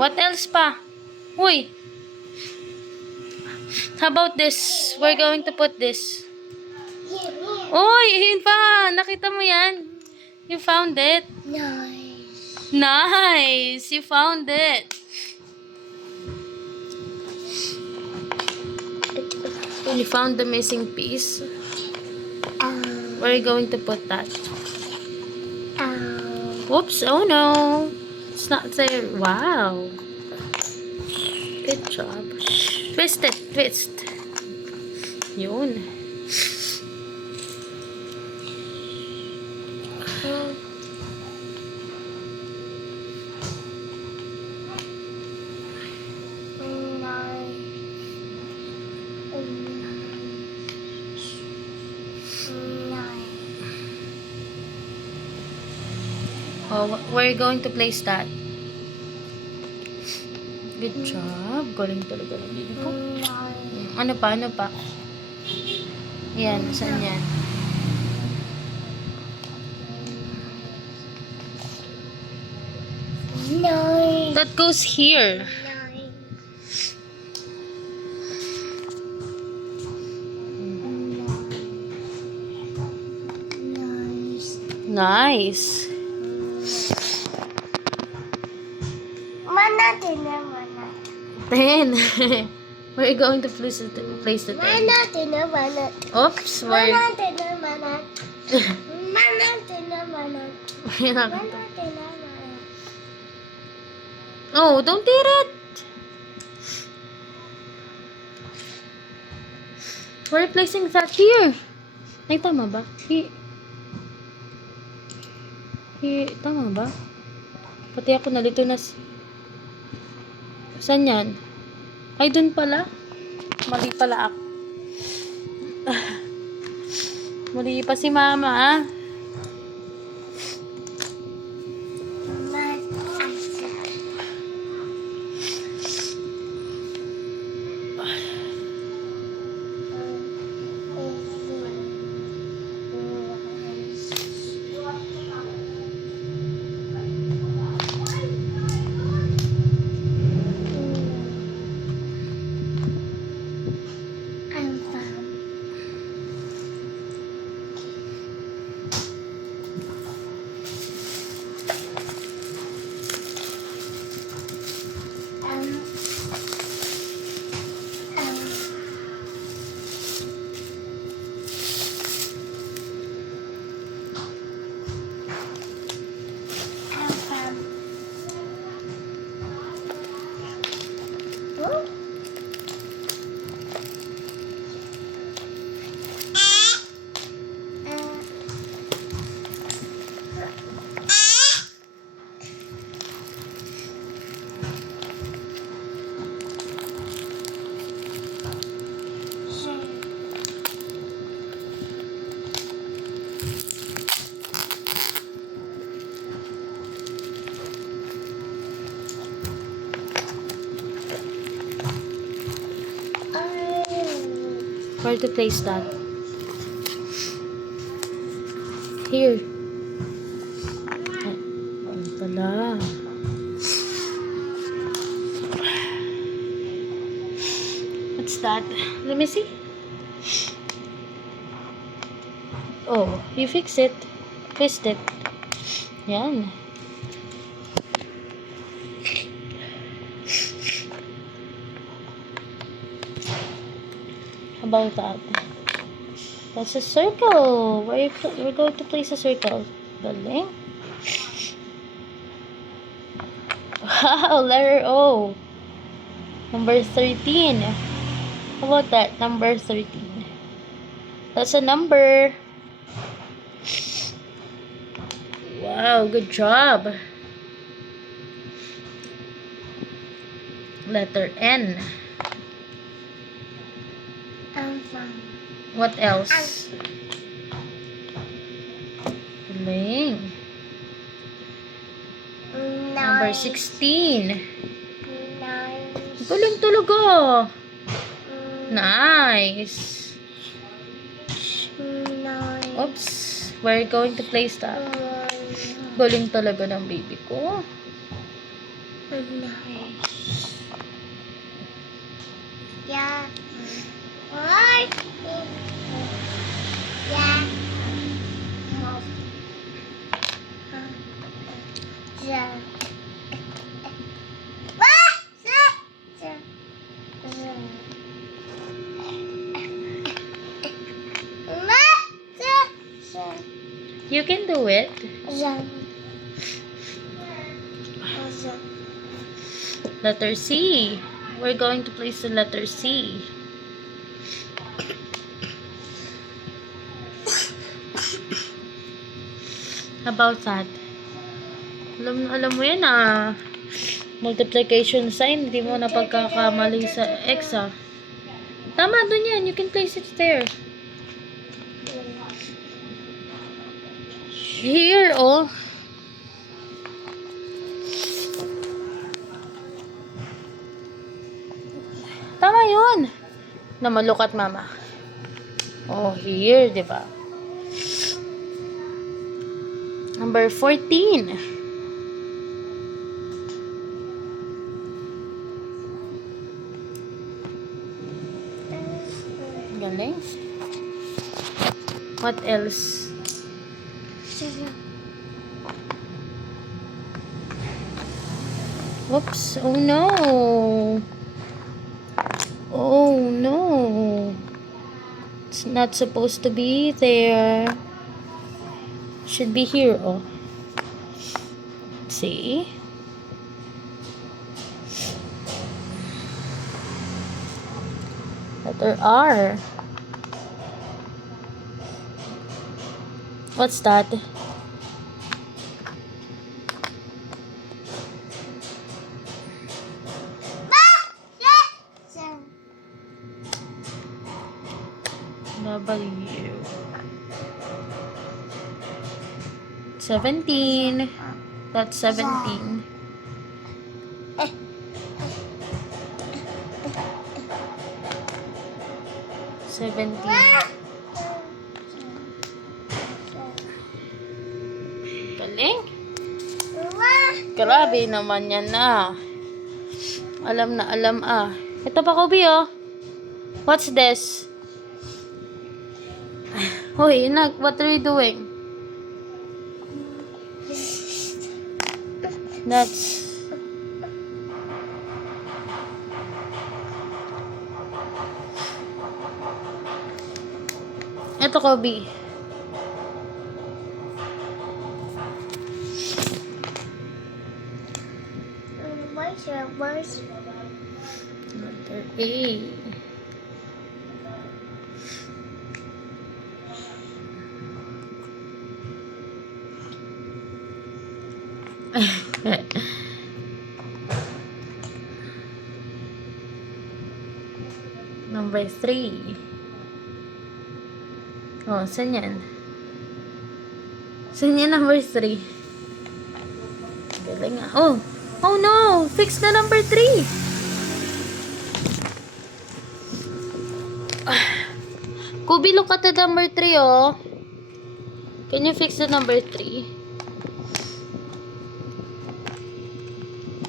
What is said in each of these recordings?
What else pa? Uy! How about this? We're going to put this. Uy! Yun pa! Nakita mo yan? You found it? Nice. Nice! You found it! You found the missing piece. Where are you going to put that? Whoops! Oh no! It's not there. Wow! Good job. Twist it! Twist! Yun. Oh, where are you going to place that? Good job. Galing talaga ng dito ko. Ano pa? Ano pa? Yan. Saan yan? Nice. That goes here. Nice. Mana mana. 10. Where are you going to place the 10? Mana. Oops. Where? Mana. You're not gonna- Oh, don't eat it. Where are you placing that? Here. Ay, tama ba? Here. Tama ba? Pati ako nalito na. Saan yan? Ay, dun pala. Mali pala ako. Mali pa si mama, ah. Where to place that? Here. Ano pala? What's that? Let me see. Oh, you fix it. Twist it. Yan. How about that? That's a circle. We're going to place a circle. Galing. Wow, letter O. Number 13. How about that? Number 13. That's a number. Wow, good job. Letter N. What else? Galing. Number 16. Galing talaga. Nice. Oops. Where are you going to place that? Galing talaga ng baby ko. Yeah. What? Yeah. Yeah. You can do it. Letter C. We're going to place the letter C. How about that? Alam mo yan ah. Multiplication sign, hindi mo na pagkakamali sa X ah. Tama dun yan. You can place it there. Here, oh. Tama yun. Naman, look at mama. Oh, here, di ba? Number 14. Galing. What else? Oops. Oh no. Oh no. It's not supposed to be there. Should be here, oh. See? Letter R. What's that? W. 17. That's 17. Galing. Grabe naman yan na. Alam na alam ah. Ito pa, Kobe, oh. What's this? Hoy, Inag, what are you doing? That's... Ito, Kobe. Letter A. Number 3. Oh, saan yan? Saan yan number 3? Galing nga. Oh! Oh no! Fix na number 3! Kubi, look at the number 3, oh. Can you fix the number 3?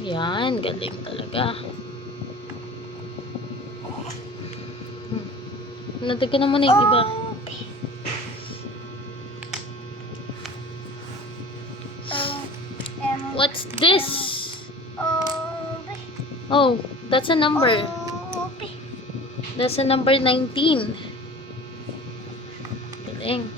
Yan, galing talaga. Natagyan na muna yung iba. What's this? Oh, that's a number. That's a number 19. Galing.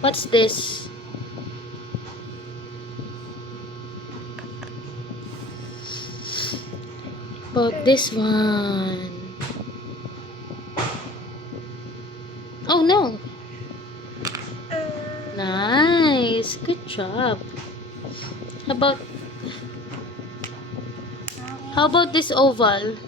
What's this? About this one. Oh no. Nice. Good job. How about this oval?